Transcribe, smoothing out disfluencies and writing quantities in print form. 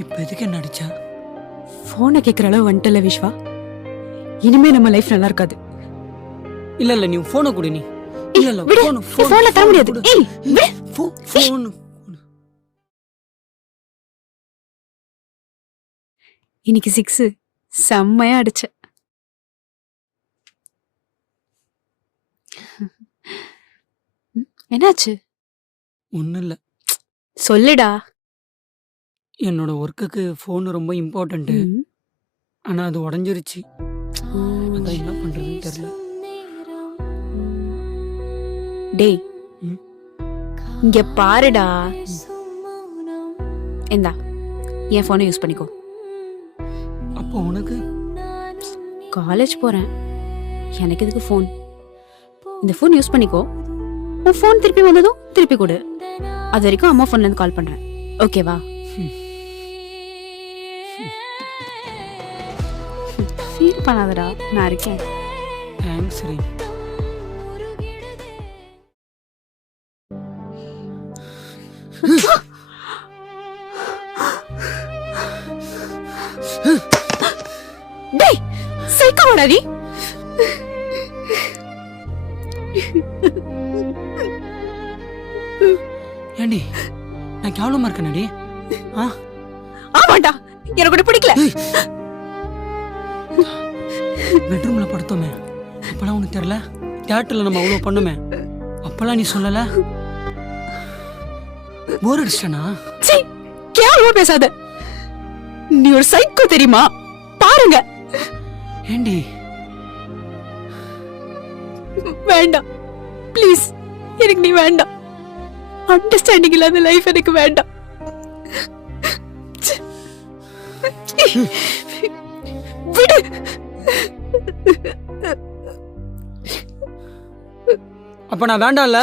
இப்ப எதுக்கு என்ன அடிச்சா? போனை கேட்கற அளவு வந்துட்டல விஸ்வா. இனிமே நம்ம லைஃப் நல்லா இருக்காது. இல்ல இல்ல, நீ போனை கொடு. நீ இல்ல இல்ல, விடு. போனை தர முடியாது. ஏய் விடு. போன். இன்னைக்கு 6 செம்மையா அடிச்ச. என்னாச்சு? ஒண்ணும் இல்ல. சொல்லுடா. என்னோட ஒர்க்குக்கு போன் ரொம்ப இம்பார்ட்டன்ட். ஆனா அது உடைஞ்சிருச்சு. அதான் என்ன பண்றதுன்னு தெரியல. டேய் இங்க பாருடா. இந்தா என் போனை யூஸ் பண்ணிக்கோ. அப்போ உனக்கு? காலேஜ் போறேன், எனக்கு எதுக்கு ஃபோன்? இந்த ஃபோன் யூஸ் பண்ணிக்கோ. உன் ஃபோன் திருப்பி வந்ததும் திருப்பி கொடு. அது வரைக்கும் அம்மா ஃபோன்ல இருந்து கால் பண்றேன். ஓகேவா? ஃபீல் பண்ணாதடா, நான் இருக்கேன். தேங்க்ஸ் ரீ. டேய் சைக்கோடா நீ. ஏண்டி நான் கேவலமா இருக்கேனடி? ஆமாண்டா, எனக்கு கூட பிடிக்கல. பெட்ரூம்ல படுத்தோமே, அப்பெல்லாம் உனக்கு தெரியல? தியேட்டர்ல நம்ம அவ்வளவு பண்ணுமே, அப்பெல்லாம் நீ சொல்லல? போர் அடிச்சிட்டனா? சீ, கேவலமா பேசாத. நீ ஒரு சைக்கோ தெரியுமா? பாருங்க. ஏண்டி? வேண்டாம் ப்ளீஸ், எனக்கு நீ வேண்டாம். அண்டர்ஸ்டாண்டிங் இல்லாத லைஃப் எனக்கு வேண்டாம். விடு. அப்ப நான் வேண்டாம்ல?